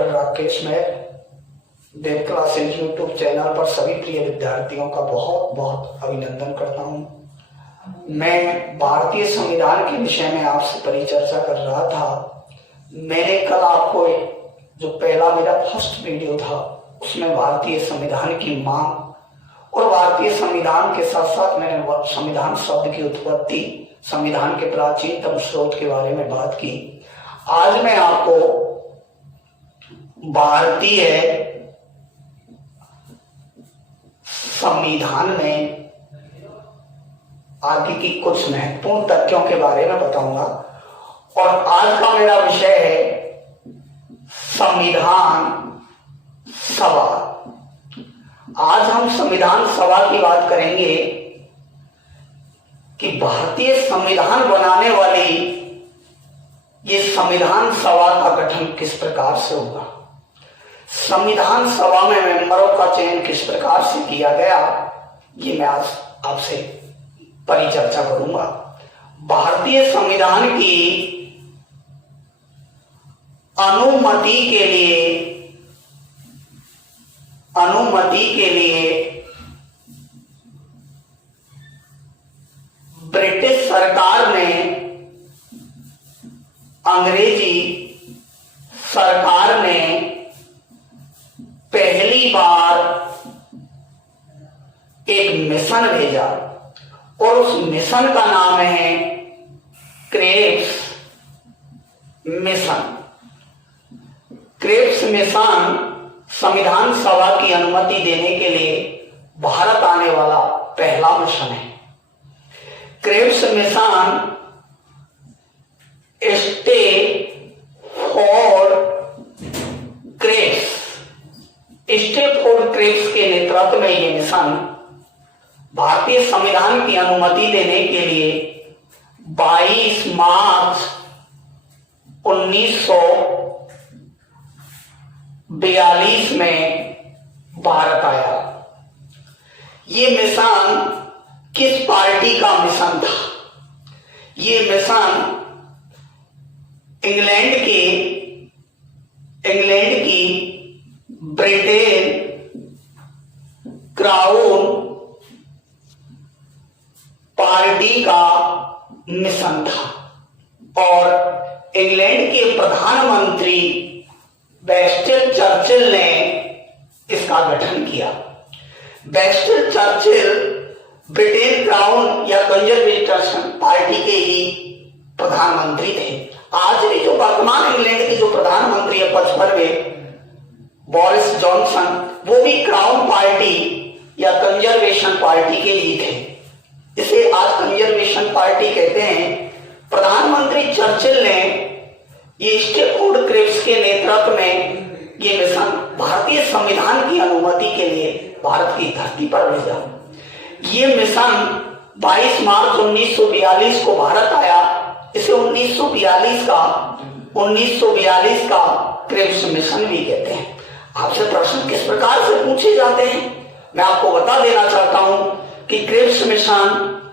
राकेश मैं देव classes YouTube channel पर सभी प्रिय विद्यार्थियों का बहुत बहुत अभिनंदन करता हूं। मैं भारतीय संविधान के विषय में आपसे परिचर्चा कर रहा था। मैंने कल आपको जो पहला मेरा फर्स्ट वीडियो था उसमें भारतीय संविधान की मांग और भारतीय संविधान के साथ साथ मैंने संविधान शब्द की उत्पत्ति, संविधान के प्राचीनतम स्रोत के बारे में बात की। आज मैं आपको भारतीय संविधान में आगे की कुछ महत्वपूर्ण तथ्यों के बारे में बताऊंगा और आज का मेरा विषय है संविधान सभा। आज हम संविधान सभा की बात करेंगे कि भारतीय संविधान बनाने वाली ये संविधान सभा का गठन किस प्रकार से होगा, संविधान सभा में मेंबरों का चयन किस प्रकार से किया गया, ये मैं आज आपसे परिचर्चा करूंगा। भारतीय संविधान की अनुमति के लिए ब्रिटिश सरकार ने, अंग्रेजी सरकार ने पहली बार एक मिशन भेजा और उस मिशन का नाम है क्रेप्स मिशन। क्रेप्स मिशन संविधान सभा की अनुमति देने के लिए भारत आने वाला पहला मिशन है। Cripps mission Stafford Cripps, Stafford Cripps के नेतृत्व में यह मिशन भारतीय संविधान की अनुमति देने के लिए 22 मार्च 1942 में भारत आया। ये मिशन किस पार्टी का मिशन था? ये मिशन इंग्लैंड की ब्रिटेन क्राउन पार्टी का मिशन था और इंग्लैंड के प्रधानमंत्री बैस्टन चर्चिल ने इसका गठन किया। बैस्टन चर्चिल ब्रिटेन क्राउन या कंजर्वेटिव पार्टी के ही प्रधानमंत्री थे। आज भी जो वर्तमान इंग्लैंड के जो प्रधानमंत्री है 55वें बोरिस जॉनसन, वो भी क्राउन पार्टी या कंजर्वेशन पार्टी के ही थे। इसे आज कंजर्वेशन पार्टी कहते हैं। प्रधानमंत्री चर्चिल ने ये स्टेफोर्ड क्रेप्स के नेतृत्व में ये मिशन भारतीय संविधान की अनुमति के लिए भारत की धरती पर भेजा। ये मिशन 22 मार्च 1942 को भारत आया। इसे 1942 का क्रेप्स मिशन भी कहते हैं। आपसे प्रश्न किस प्रकार से पूछे जाते हैं, मैं आपको बता देना चाहता हूं कि क्रेप्स मिशन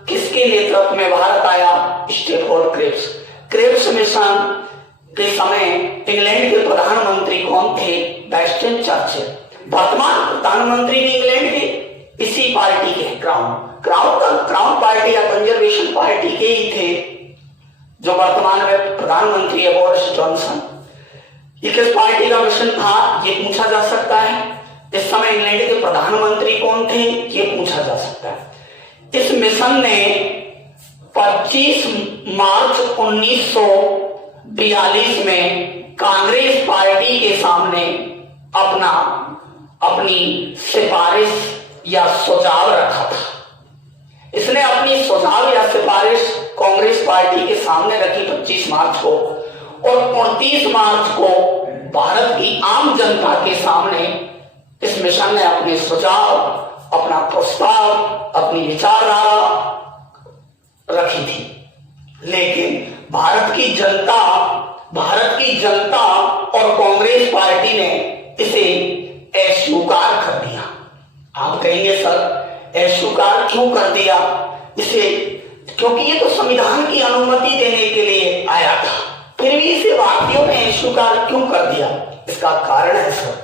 किसके नेतृत्व में भारत आया? Stafford crabs. क्रेप्स मिशन के समय इंग्लैंड के प्रधानमंत्री कौन थे? Bastion Churchill. वर्तमान प्रधानमंत्री भी इंग्लैंड के इसी पार्टी के क्राउन पार्टी या कंजर्वेशन पार्टी के ही थे। जो वर्तमान में प्रधानमंत्री है बोरिस जॉनसन। ये किस पार्टी का मिशन था, ये पूछा जा सकता है। इस समय इंग्लैंड के प्रधानमंत्री कौन थे, ये पूछा जा सकता है। इस मिशन ने 25 मार्च 1942 में कांग्रेस पार्टी के सामने अपनी सिफारिश या सुझाव रखा था। इसने अपनी सुझाव या सिफारिश कांग्रेस पार्टी के सामने रखी 25 मार्च को और 29 मार्च को भारत की आम जनता के सामने इस मिशन ने अपने सुझाव, अपना प्रस्ताव, अपनी विचारधारा रखी थी। लेकिन भारत की जनता और कांग्रेस पार्टी ने इसे अस्वीकार कर दिया। आप कहेंगे सर अस्वीकार क्यों कर दिया इसे? क्योंकि ये तो संविधान की अनुमति देने के लिए आया था, फिर भी इसे भारतीयों ने स्वीकार क्यों कर दिया? इसका कारण है सर,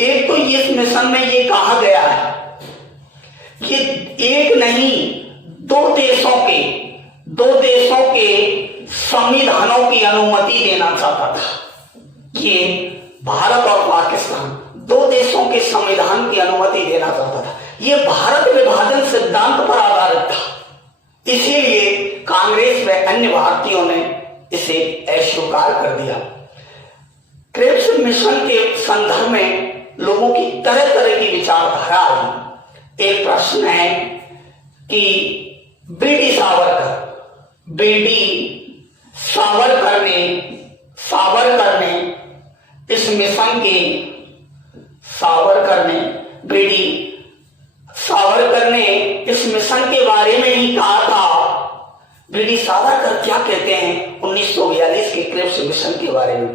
एक तो इस मिशन में ये कहा गया है कि एक नहीं दो देशों के संविधानों की अनुमति देना चाहता था। ये भारत और पाकिस्तान दो देशों के संविधान की अनुमति देना चाहता था। ये भारत विभाजन सिद्धांत पर आधारित था, इसीलिए कांग्रेस व अन्य भारतीयों ने इसे अस्वीकार कर दिया। क्रिप्स मिशन के संदर्भ में लोगों की तरह तरह की विचारधारा आई। एक प्रश्न है कि बीडी सावरकर ने इस मिशन के इस मिशन के बारे में ही कहा था। बीडी सावरकर क्या कहते हैं 1942 के क्रिप्स मिशन के बारे में?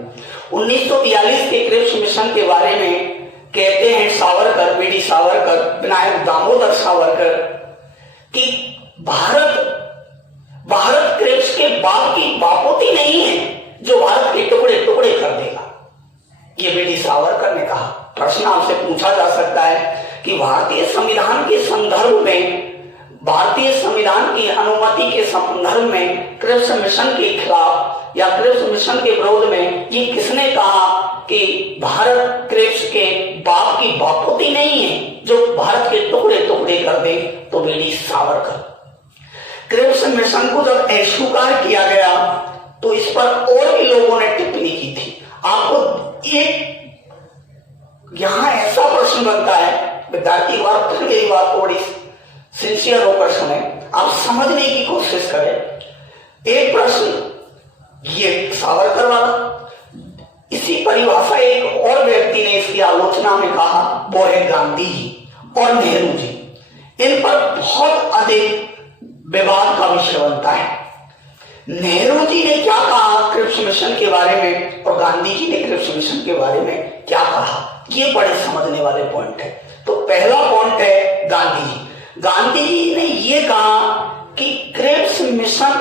1942 के क्रिप्स मिशन के बारे में कहते हैं बीडी सावरकर, विनायक दामोदर सावरकर, कि भारत क्रिप्स के बाप की बापोती नहीं है जो भारत के टुकड़े टुकड़े कर देगा, ये बीडी सावरकर ने कहा। प्रश्न आपसे पूछा जा सकता है कि भारतीय संविधान के संदर्भ में, भारतीय संविधान की अनुमति के संदर्भ में क्रिप्स मिशन के खिलाफ या क्रिप्स मिशन के विरोध में ये किसने कहा कि भारत क्रिप्स के बाप की बापोती नहीं है जो भारत के टुकड़े टुकड़े कर दे? तो बीडी सावरकर। क्रिप्स मिशन को जब अस्वीकार किया गया तो इस पर और भी लोगों ने टिप्पणी की थी। आपको एक यहां ऐसा प्रश्न बनता है, विद्यार्थी बार फिर मेरी बात थोड़ी सिंसियर होकर सुने, आप समझने की कोशिश करें। एक प्रश्न ये सावरकर वाला, इसी परिभाषा एक और व्यक्ति ने इसकी आलोचना में कहा, वो है गांधी जी और नेहरू जी। इन पर बहुत अधिक विवाद का विषय बनता है। नेहरू जी ने क्या कहा क्रिप्स मिशन के बारे में और गांधी जी ने क्रिप्स मिशन के बारे में क्या कहा, ये बड़े समझने वाले पॉइंट है। तो पहला पॉइंट है गांधी जी ने ये कहा कि क्रिप्स मिशन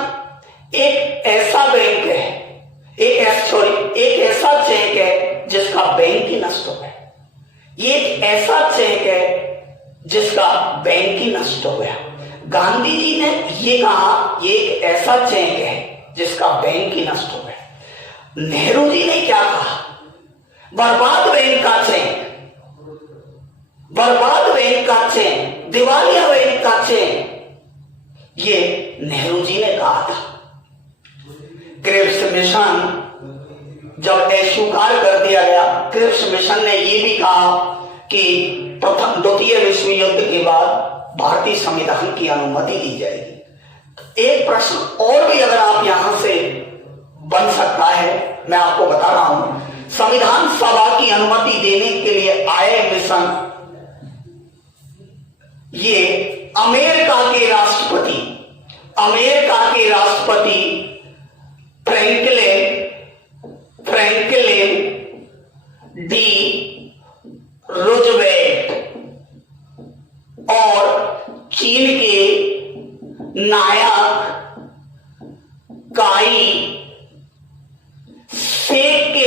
एक ऐसा बैंक है, एक ऐसा चेक है जिसका बैंक ही नष्ट हो गया। ये एक ऐसा चेक है जिसका बैंक ही नष्ट हो गया। गांधी जी ने ये कहा ये एक ऐसा चेक है जिसका बैंक ही नष्ट हो गया। नेहरू जी ने क्या कहा? बर्बाद बैंक का चेक, दिवालिया बैंक का चेक, ये नेहरू जी ने कहा था। क्रिप्स मिशन जब अस्वीकार कर दिया गया, क्रिप्स मिशन ने ये भी कहा कि द्वितीय विश्व युद्ध के बाद भारतीय संविधान की अनुमति दी जाएगी। एक प्रश्न और भी अगर आप यहां से बन सकता है, मैं आपको बता रहा हूं, संविधान सभा की अनुमति देने के लिए आए मिशन, ये अमेरिका के राष्ट्रपति फ्रैंकलिन डी रूजवेल्ट और चीन के नायक काई शेक के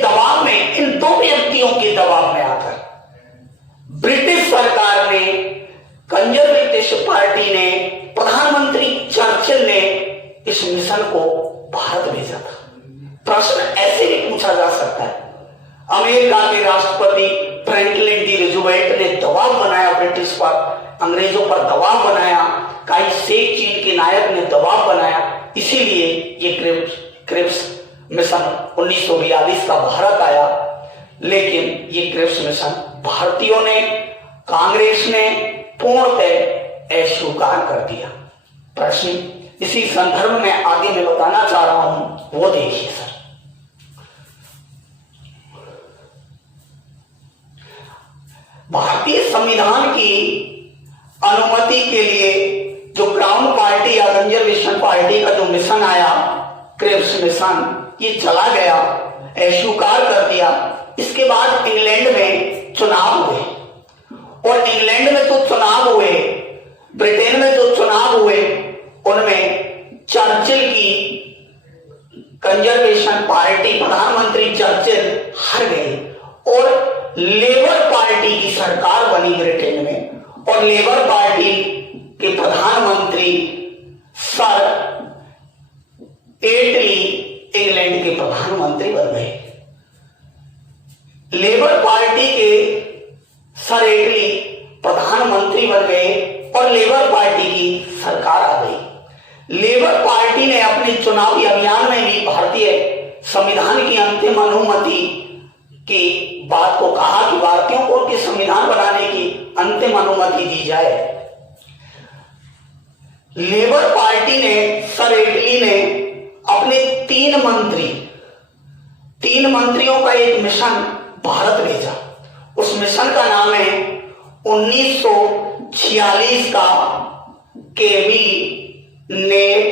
दबाव में इन दो व्यक्तियों के दबाव में आकर ब्रिटिश सरकार ने, कंजर्वेटिव पार्टी ने, प्रधानमंत्री चर्चिल ने इस मिशन को भारत भेजा था। प्रश्न ऐसे भी पूछा जा सकता है, अमेरिका के राष्ट्रपति फ्रैंकलिन डी रूजवेल्ट ने दबाव बनाया ब्रिटिश पर, अंग्रेजों पर दबाव बनाया, काई शेक चीन के नायक ने दबाव बनाया, इसीलिए ये क्रिप्स मिशन 1942 का भारत आया। लेकिन ये क्रिप्स मिशन भारतीयों ने, कांग्रेस ने पूर्णतः अस्वीकार कर दिया। प्रश्न इसी संदर्भ में आगे मैं बताना चाह रहा हूं, वो देखिए सर। भारतीय संविधान की अनुमति के लिए जो क्राउन पार्टी या कंजर्वेशन पार्टी का जो मिशन आया, क्रिप्स मिशन, ये चला गया, अस्वीकार कर दिया। इसके बाद इंग्लैंड में चुनाव हुए और इंग्लैंड में जो चुनाव हुए, ब्रिटेन में जो चुनाव हुए, उनमें चर्चिल की कंजर्वेशन पार्टी प्रधानमंत्री चर्चिल हार गए और लेबर पार्टी की सरकार बनी ब्रिटेन में और लेबर पार्टी के प्रधानमंत्री सर एटली इंग्लैंड के प्रधानमंत्री बन गए। लेबर पार्टी के सर एटली प्रधानमंत्री बन गए और लेबर पार्टी की सरकार आ गई। लेबर पार्टी ने अपने चुनावी अभियान में भी भारतीय संविधान की अंतिम अनुमति की बात को कहा कि भारतीयों को उनके संविधान बनाने की अंतिम अनुमति दी जाए। लेबर पार्टी ने सर एटली ने अपने तीन मंत्रियों का एक मिशन भारत भेजा। उस मिशन का नाम है 1946 का कैबिनेट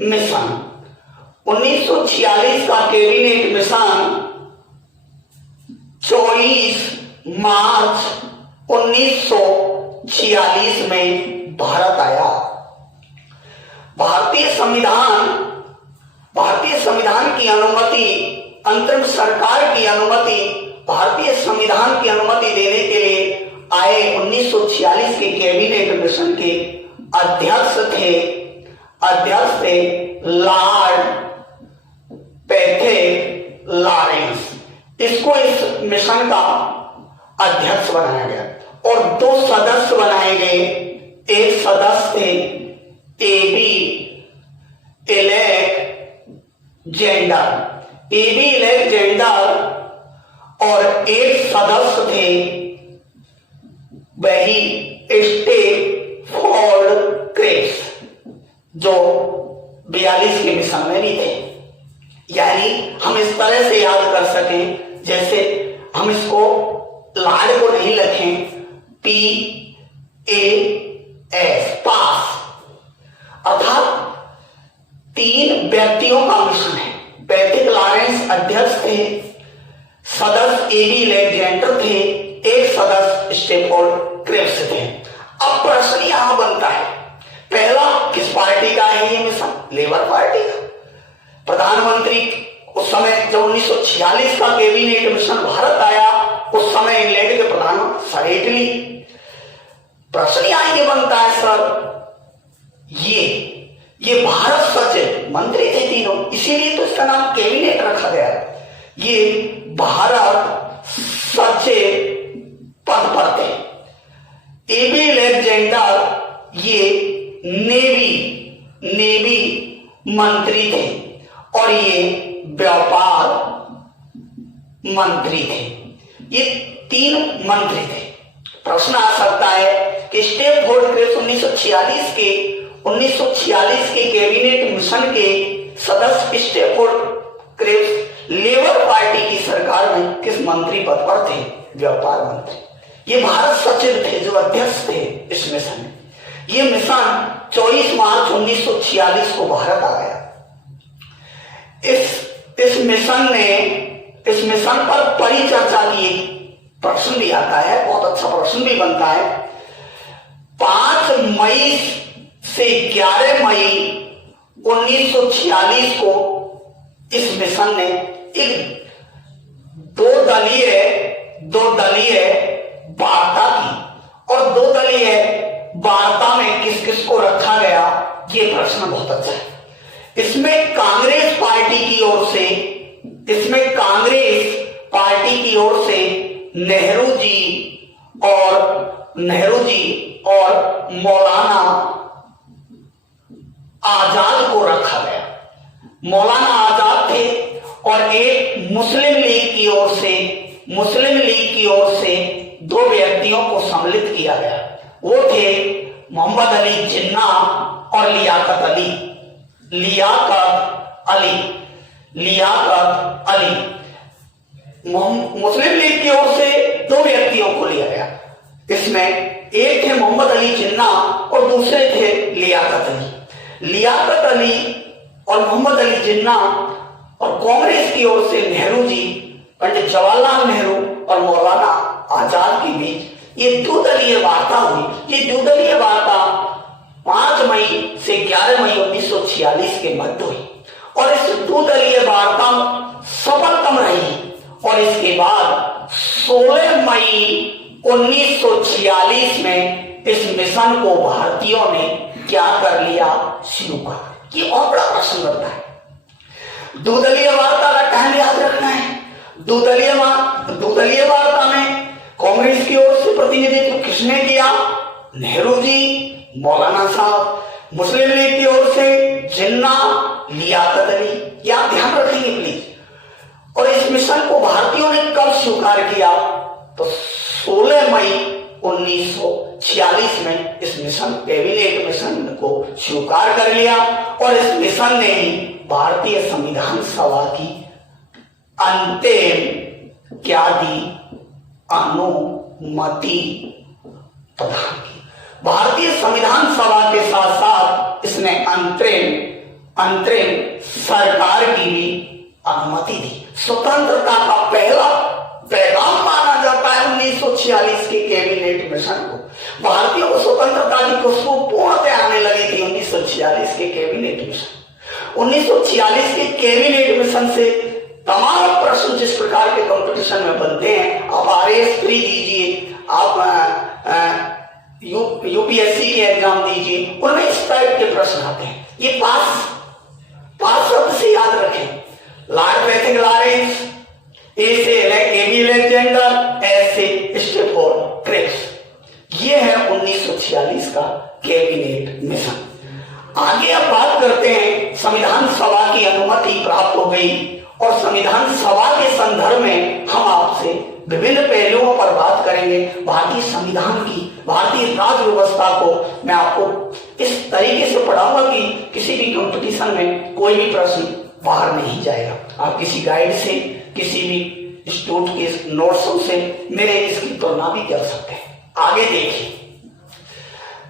मिशन। 1946 का कैबिनेट मिशन 24 मार्च 1946 में भारत आया। भारतीय संविधान की अनुमति, अंतरिम सरकार की अनुमति, भारतीय संविधान की अनुमति देने के लिए आए 1946 के कैबिनेट मिशन के अध्यक्ष थे लॉर्ड पैथिक लॉरेंस। इसको इस मिशन का अध्यक्ष बनाया गया और दो सदस्य बनाए गए। एक सदस्य थे एबी एलेक्जेंडर और एक सदस्य थे वही स्टेफोर्ड क्रेब्स जो 42 के मिशन में भी थे। यानी हम इस तरह से याद कर सकें, जैसे हम इसको लाड को नहीं लिखें, PAS पास, अर्थात तीन व्यक्तियों का मिशन है। पैथिक लॉरेंस अध्यक्ष थे, सदस्य एबी अलेक्जेंडर थे, एक सदस्य स्टेफोर्ड क्रेब्स थे। अब प्रश्न यहां बनता है, पहला किस पार्टी का है ये मिशन? लेबर पार्टी का। प्रधानमंत्री उस समय जब 1946 का कैबिनेट मिशन भारत आया, उस समय इंग्लैंड के प्रधानमंत्री सर एटली। प्रश्न यहां ये बनता है, सर ये भारत सचिव मंत्री थे तीनों, इसीलिए तो इसका नाम कैबिनेट रखा गया। ये भारत सचिव पद पर थे। एबी अलेक्जेंडर ये नेवी मंत्री थे और ये व्यापार मंत्री थे। ये तीन मंत्री थे। प्रश्न आ सकता है कि स्टेफोर्ड क्रेब्स 1946 के कैबिनेट मिशन के सदस्य स्टेफोर्ड क्रेब्स लेबर पार्टी की सरकार में किस मंत्री पद पर थे? व्यापार मंत्री। ये भारत सचिव थे जो अध्यक्ष थे इस मिशन में। ये मिशन 24 मार्च 1946 को भारत आ गया। इस मिशन पर परिचर्चा की प्रश्न भी आता है, बहुत अच्छा प्रश्न भी बनता है। 5 मई से 11 मई 1946 को इस मिशन ने एक दो दलीय वार्ता की और दो दलीय वार्ता में किस किस को रखा गया, ये प्रश्न बहुत अच्छा है। इसमें कांग्रेस पार्टी की ओर से नेहरू जी और मौलाना आजाद को रखा गया। मौलाना आजाद थे और एक मुस्लिम लीग की ओर से दो व्यक्तियों को सम्मिलित किया गया। वो थे मोहम्मद अली जिन्ना और लियाकत अली। मुस्लिम लीग की ओर से दो व्यक्तियों को लिया गया। इसमें एक थे मोहम्मद अली जिन्ना और दूसरे थे लियाकत अली और मोहम्मद अली जिन्ना और कांग्रेस की ओर से नेहरू जी, पंडित जवाहरलाल नेहरू और मौलाना आजाद के बीच ये द्विदलीय वार्ता हुई। ये द्विदलीय वार्ता 5 मई से 11 मई 1946 के मध्य हुई और इस इस 2 दलीय वार्ता सफलतम रही और इसके बाद 16 मई 1946 में इस मिशन को भारतीयों ने क्या कर लिया, शुरू कर। ये और बड़ा प्रश्न बनता है। 2 दलीय वार्ता का टाइम याद रखना है। 2 दलीय वार्ता में कांग्रेस की ओर से प्रतिनिधित्व किसने किया? नेहरू जी, मौलाना साहब। मुस्लिम लीग की ओर से जिन्ना, लियाकत अली। यह ध्यान रखेंगे प्लीज। और इस मिशन को भारतीयों ने कब स्वीकार किया? तो 16 मई 1946 में इस मिशन, कैबिनेट मिशन को स्वीकार कर लिया और इस मिशन ने ही भारतीय संविधान सभा की अंतिम क्या दी, अनुमति प्रदान की। भारतीय संविधान सभा के साथ साथ इसने अंतरिम सरकार की भी अनुमति दी। स्वतंत्रता का पहला पैगाम माना जाता है 1946 के कैबिनेट मिशन को। भारतीयों को स्वतंत्रता की खुशबू पूर्णतः आने लगी थी 1946 के कैबिनेट मिशन। 1946 के कैबिनेट मिशन से तमाम प्रश्न जिस प्रकार के कंपटीशन में बनते हैं, आप RAS 3 दीजिए, आप यूपीएससी के एग्जाम दीजिए, उनमें इस टाइप के प्रश्न आते हैं। ये पास शब्द से याद रखें। लॉर्ड पैथिक लॉरेंस, ए से एबी अलेक्जेंडर, एस से स्टैफोर्ड क्रिप्स। ये है 1946 का कैबिनेट मिशन। आगे अब बात करते हैं, संविधान सभा की अनुमति प्राप्त हो गई और संविधान सभा के संदर्भ में हम आपसे विभिन्न पहलुओं पर बात करेंगे। भारतीय संविधान की, भारतीय राज्य व्यवस्था को मैं आपको इस तरीके से पढ़ाऊंगा कि किसी भी कंपटीशन में कोई भी प्रश्न बाहर नहीं जाएगा। आप किसी गाइड से, किसी भी इंस्टीट्यूट के नोट्सों से मेरे इसकी तुलना भी कर सकते हैं। आगे देखिए,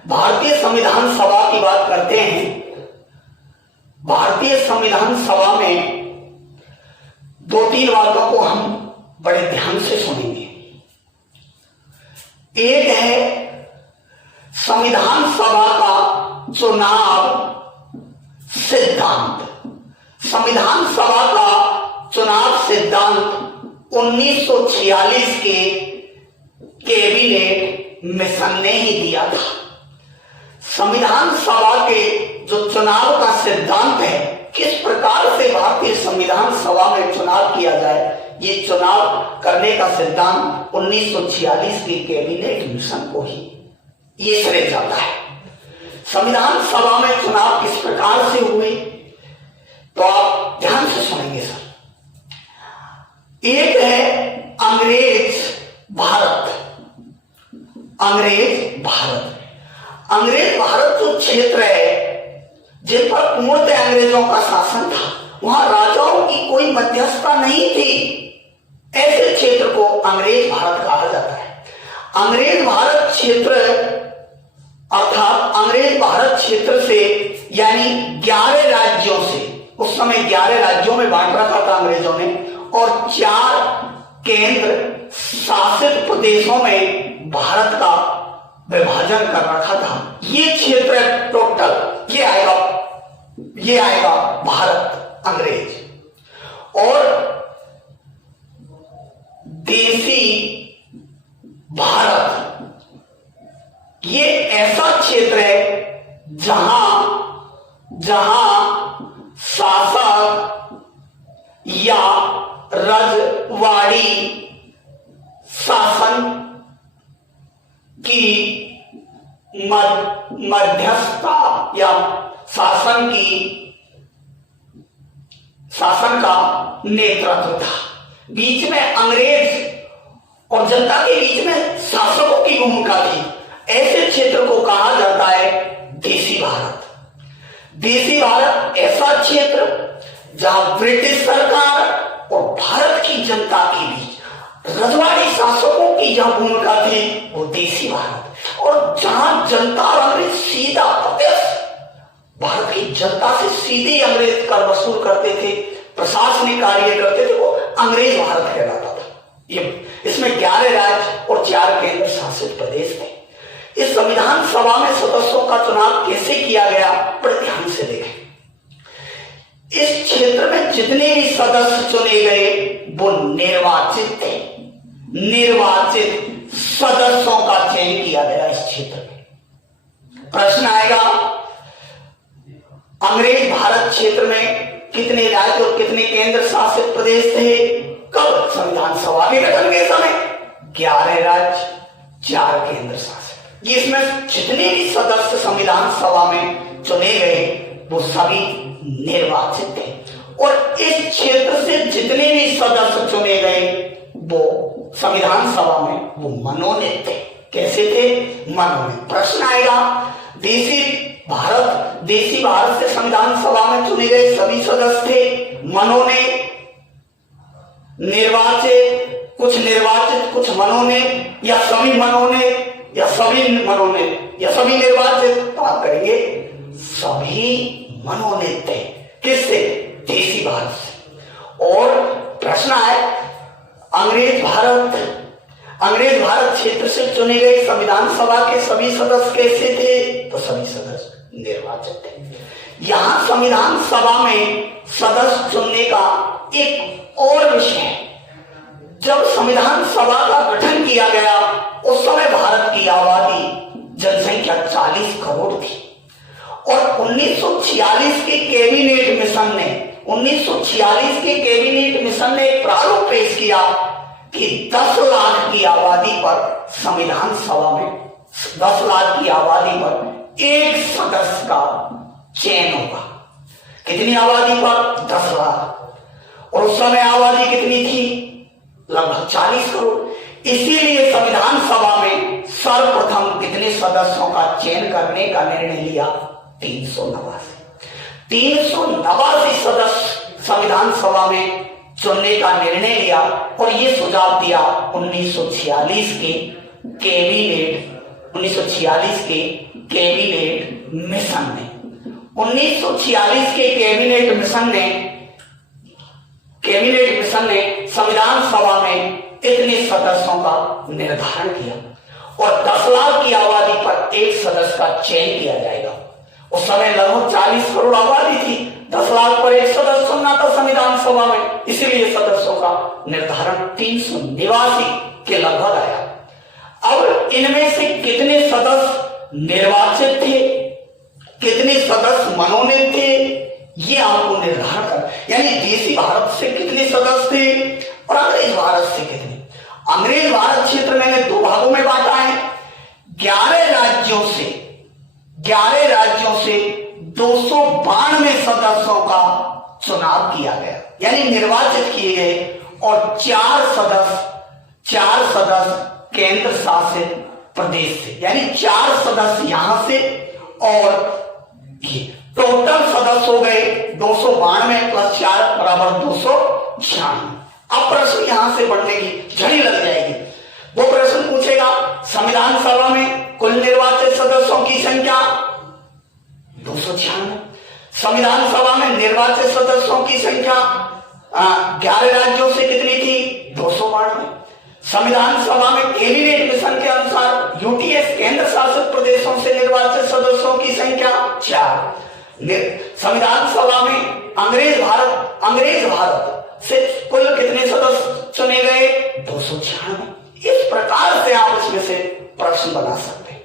भारतीय संविधान सभा की बात करते हैं। भारतीय संविधान सभा में 2-3 बातों को हम बड़े ध्यान से सुनेंगे। एक है संविधान सभा का चुनाव सिद्धांत। संविधान सभा का चुनाव सिद्धांत 1946 के कैबिनेट मिशन ने ही दिया था। संविधान सभा के जो चुनाव का सिद्धांत है, किस प्रकार से भारतीय संविधान सभा में चुनाव किया जाए, ये चुनाव करने का सिद्धांत 1946 के कैबिनेट मिशन को ही ये श्रेय जाता है। संविधान सभा में चुनाव किस प्रकार से हुए, तो आप ध्यान से सुनेंगे सर। एक है अंग्रेज भारत। अंग्रेज भारत जो क्षेत्र है जिन पर पूर्णतः अंग्रेजों का शासन था, वहां राजाओं की कोई मध्यस्थता नहीं थी। ऐसे क्षेत्र को अंग्रेज भारत कहा जाता है। अंग्रेज भारत क्षेत्र अर्थात अंग्रेज भारत क्षेत्र से यानी 11 राज्यों से, उस समय 11 राज्यों में बांट रखा था अंग्रेजों ने और 4 केंद्र शासित प्रदेशों में भारत का विभाजन कर रखा था। ये क्षेत्र टोटल ये आएगा भारत अंग्रेज। और देसी भारत ये ऐसा क्षेत्र है जहां शासक या रजवाड़ी शासन की मध्यस्थता या शासन का नेतृत्व था। बीच में अंग्रेज और जनता के बीच में शासकों की भूमिका थी। ऐसे क्षेत्र को कहा जाता है देसी भारत। देसी भारत ऐसा क्षेत्र जहां ब्रिटिश सरकार और भारत की जनता के बीच रजवाड़ी शासकों की जहां भूमिका थी वो देसी भारत, और जहां जनता और अंग्रेज सीधा प्रत्यक्ष भारत की जनता से सीधे अंग्रेज कर वसूल करते थे, प्रशासनिक कार्य करते थे, वो अंग्रेज भारत कहलाता था। ये इसमें 11 राज्य और 4 केंद्र शासित प्रदेश थे। इस संविधान सभा में सदस्यों का चुनाव कैसे किया गया, बड़े ध्यान से देखें। इस क्षेत्र में जितने भी सदस्य चुने गए वो निर्वाचित थे। निर्वाचित सदस्यों का चयन किया गया इस क्षेत्र में। प्रश्न आएगा, अंग्रेज भारत क्षेत्र में कितने राज्य और कितने केंद्र शासित प्रदेश थे? कब? संविधान सभा के गठन के समय 11 राज्य 4 केंद्र शासित। इसमें जितने भी सदस्य संविधान सभा में चुने गए वो सभी निर्वाचित थे और इस क्षेत्र से जितने भी सदस्य चुने गए वो संविधान सभा में वो मनोनीत थे। कैसे थे? मनोनीत। प्रश्न आएगा, देशी भारत से संविधान सभा में चुने गए सभी सदस्य थे मनोनीत, निर्वाचित, कुछ निर्वाचित कुछ मनोनीत, या सभी मनोनीत, या सभी मनोनीत, या सभी निर्वाचित? बात करेंगे सभी मनोनीत थे। किससे? देशी भारत से। और प्रश्न है, अंग्रेज भारत क्षेत्र से चुने गए संविधान सभा के सभी सदस्य कैसे थे? तो सभी सदस्य निर्वाचित थे। यहां संविधान सभा में सदस्य चुनने का एक और विषय है। जब संविधान सभा का गठन किया गया उस समय भारत की आबादी जनसंख्या 40 करोड़ थी और 1946 के कैबिनेट मिशन ने एक प्रारूप पेश किया कि 10 लाख की आबादी पर संविधान सभा में 10 लाख की आबादी पर एक सदस्य का चयन होगा। कितनी आबादी पर? 10 लाख। और उस समय आबादी कितनी थी? लगभग 40 करोड़। इसीलिए संविधान सभा में सर्वप्रथम कितने सदस्यों का चयन करने का निर्णय लिया? 389 सदस्य संविधान सभा में चुनने का निर्णय लिया और ये सुझाव दिया 1946 के कैबिनेट मिशन ने। 1946 के कैबिनेट मिशन ने संविधान सभा में इतने सदस्यों का निर्धारण किया और 10 लाख की आबादी पर एक सदस्य का चयन किया जाएगा। उस समय लगभग 40 करोड़ आबादी थी, 10 लाख पर एक सदस्य चुनना था संविधान सभा में, इसीलिए सदस्यों का निर्धारण 389 के लगभग आया। अब इनमें से कितने सदस्य निर्वाचित थे, कितने सदस्य मनोनीत थे, ये आपको निर्धारण करना। यानी देशी भारत से कितने सदस्य थे और अंग्रेज भारत से कितने। अंग्रेज भारत क्षेत्र मैंने 2 भागों में बांटा है। 11 राज्यों से 292 सदस्यों का चुनाव किया गया, यानी निर्वाचित किए गए, और 4 सदस्य केंद्र शासित प्रदेश से, यानी 4 सदस्य यहां से, और टोटल सदस्य हो गए 292 प्लस 4 बराबर 296। अब प्रश्न यहां से बढ़ने की झड़ी लग जाएगी। वो प्रश्न पूछेगा, संविधान सभा में कुल निर्वाचित सदस्यों की संख्या 296। संविधान सभा में निर्वाचित सदस्यों की संख्या 11 राज्यों से कितनी थी? 292। संविधान सभा में कैबिनेट मिशन के अनुसार यूटीएस केंद्र शासित प्रदेशों से निर्वाचित सदस्यों की संख्या 4। संविधान सभा में अंग्रेज भारत से कुल कितने सदस्य चुने गए? 296। इस प्रकार से आप इसमें से प्रश्न बना सकते हैं।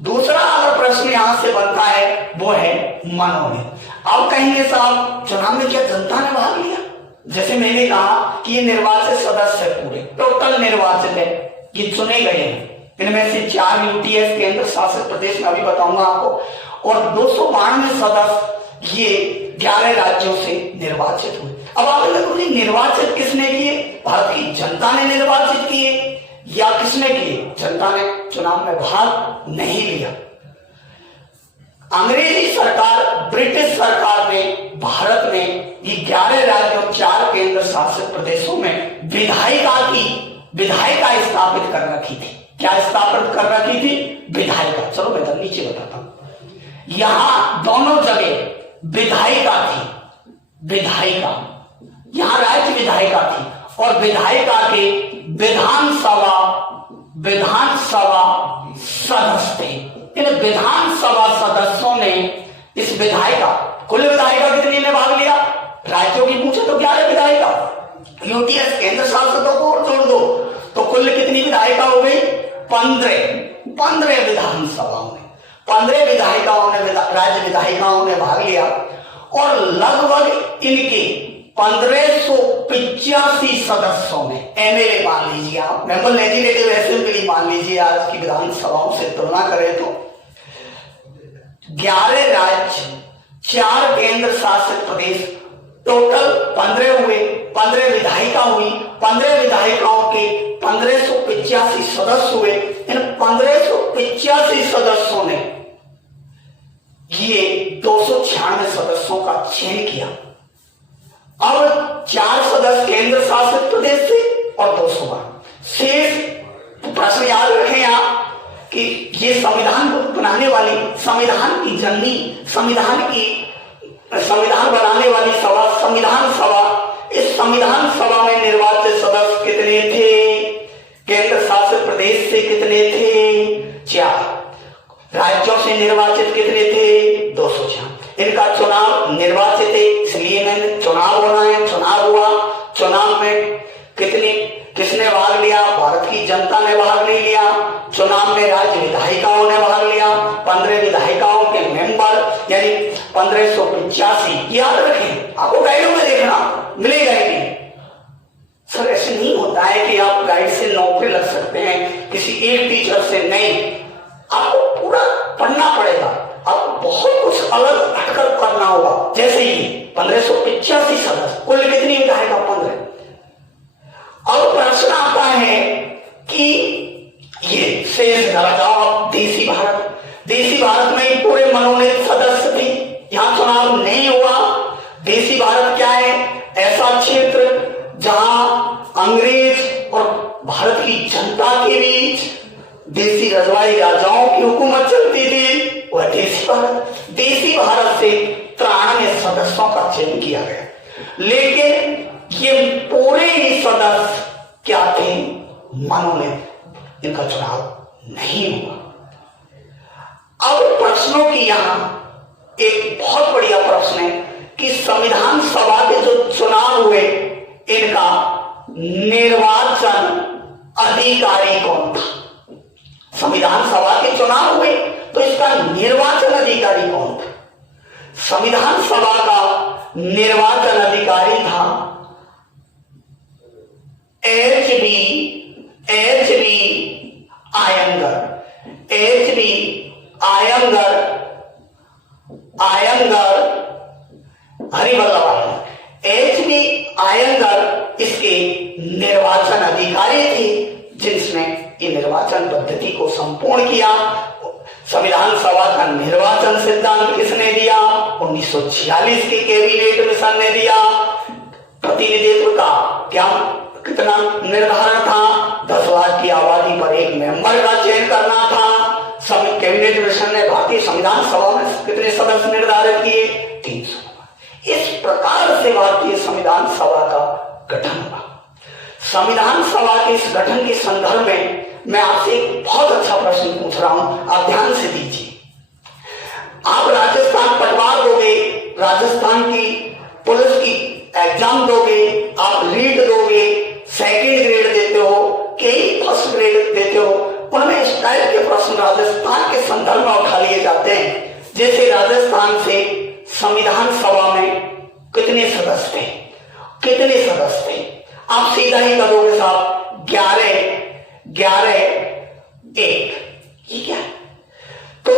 दूसरा अगर प्रश्न यहां से बनता है वो है मनोनीत। अब कहेंगे साहब चुनाव में क्या जनता ने भाग लिया? जैसे मैंने कहा कि ये निर्वाचित सदस्य है, पूरे टोटल निर्वाचित है, ये चुने गए हैं। इनमें से 4 यूटीएस केंद्र शासित प्रदेश में अभी बताऊंगा आपको, और 292 सदस्य ये 11 राज्यों से निर्वाचित हुए। अब आप निर्वाचित किसने किए? भारत की जनता ने निर्वाचित किए या किसने किए? जनता ने चुनाव में भाग नहीं लिया। अंग्रेजी सरकार, ब्रिटिश सरकार ने भारत में ये 11 राज्यों 4 केंद्र शासित प्रदेशों में विधायिका स्थापित कर रखी थी। क्या स्थापित कर रखी थी? विधायिका। चलो मैं नीचे बताता हूं। यहां दोनों जगह विधायिका थी, यहां राज्य विधायिका थी और विधायिका के विधानसभा सदस्य थे। इन विधानसभा सदस्यों ने इस विधायिका, कुल विधायिका कितनी ने भाग लिया? 15 विधानसभाओं में 15 विधायिकाओं ने राज्य विधायिकाओं ने भाग लिया और लगभग इनके 1585 सदस्यों ने एमएलए मान लीजिए, आप मेंबर लेजिस्लेटिव असेंबली मान लीजिए, आज की विधानसभाओं से तुलना करें तो 11 राज्य, 4 केंद्र शासित प्रदेश, टोटल 15 हुए, 15 विधायिका हुई, 15 विधायिकाओं के 1585 सदस्य हुए। इन 1585 सदस्यों ने ये 296 सदस्यों का चयन किया। अब 4 सदस्य केंद्र शासित प्रदेश से और 200 शेष। प्रश्न याद रखें आप कि ये संविधान को बनाने वाली, संविधान की जननी, संविधान बनाने वाली सभा, संविधान सभा, इस संविधान सभा में निर्वाचित सदस्य कितने थे? केंद्र शासित प्रदेश से कितने थे? 4। राज्यों से निर्वाचित कितने थे? 204। इनका चुनाव निर्वाचित है, इसलिए मैंने चुनाव होना है, चुनाव हुआ। चुनाव में किसने भाग लिया? भारत की जनता ने भाग नहीं लिया। चुनाव में राज्य विधायिकाओं ने भाग लिया। 15 विधायिकाओं के मेंबर यानी 1585। याद रखें, आपको गाइडों में देखना मिलेगा ही नहीं। सर ऐसे नहीं होता है कि आप गाइड से नौकरी लग सकते हैं किसी एक टीचर से, नहीं, आपको पूरा पढ़ना पड़ेगा, आपको बहुत कुछ अलग हटकर करना होगा। जैसे ही 1585 सदस्य, कुल कितनी विधायिका? 15। अब प्रश्न आता है कि ये शेष जवाब देसी भारत में पूरे मनोनीत सदस्य थे, यहां चुनाव नहीं हुआ। देसी भारत क्या है? ऐसा क्षेत्र जहां अंग्रेज और भारत की जनता के बीच देसी रजवाई राजाओं की हुकूमत चलती थी, वह देसी भारत से 93 सदस्यों का चयन किया गया। लेकिन ये पूरे ही सदस्य क्या थे? मनोनीत। इनका चुनाव नहीं हुआ। अब प्रश्नों की यहां एक बहुत बढ़िया प्रश्न है कि संविधान सभा के जो चुनाव हुए, इनका निर्वाचन अधिकारी कौन था? संविधान सभा के चुनाव हुए तो इसका निर्वाचन अधिकारी कौन था? संविधान सभा का निर्वाचन अधिकारी था एच.बी. आयंगर हरिवल्लभ एच.बी. आयंगर इसके निर्वाचन अधिकारी थे, जिसने ये निर्वाचन पद्धति को संपूर्ण किया। संविधान सभा का निर्वाचन सिद्धांत किसने दिया? 1946 के कैबिनेट मिशन ने दिया। प्रतिनिधित्व का क्या कितना निर्धारण था? 10 लाख की आबादी पर एक मेंबर का चयन करना था। कैबिनेट मिशन ने भारतीय संविधान सभा में कितने सदस्य निर्धारित किए? 300। इस प्रकार से भारतीय संविधान सभा का गठन हुआ। संविधान सभा के इस गठन के संदर्भ में मैं आपसे एक बहुत अच्छा प्रश्न पूछ रहा हूं, आप ध्यान से दीजिए। आप राजस्थान पटवार दोगे, राजस्थान की पुलिस की एग्जाम दोगे, आप रीट दोगे, सेकंड ग्रेड देते हो, कई फर्स्ट ग्रेड देते हो, उनमें इस टाइप के प्रश्न राजस्थान के संदर्भ में उठा लिए जाते हैं। जैसे राजस्थान से संविधान सभा में कितने सदस्य थे? कितने सदस्य थे? आप सीधा ही करोगे साहब, 11 1। ये क्या? तो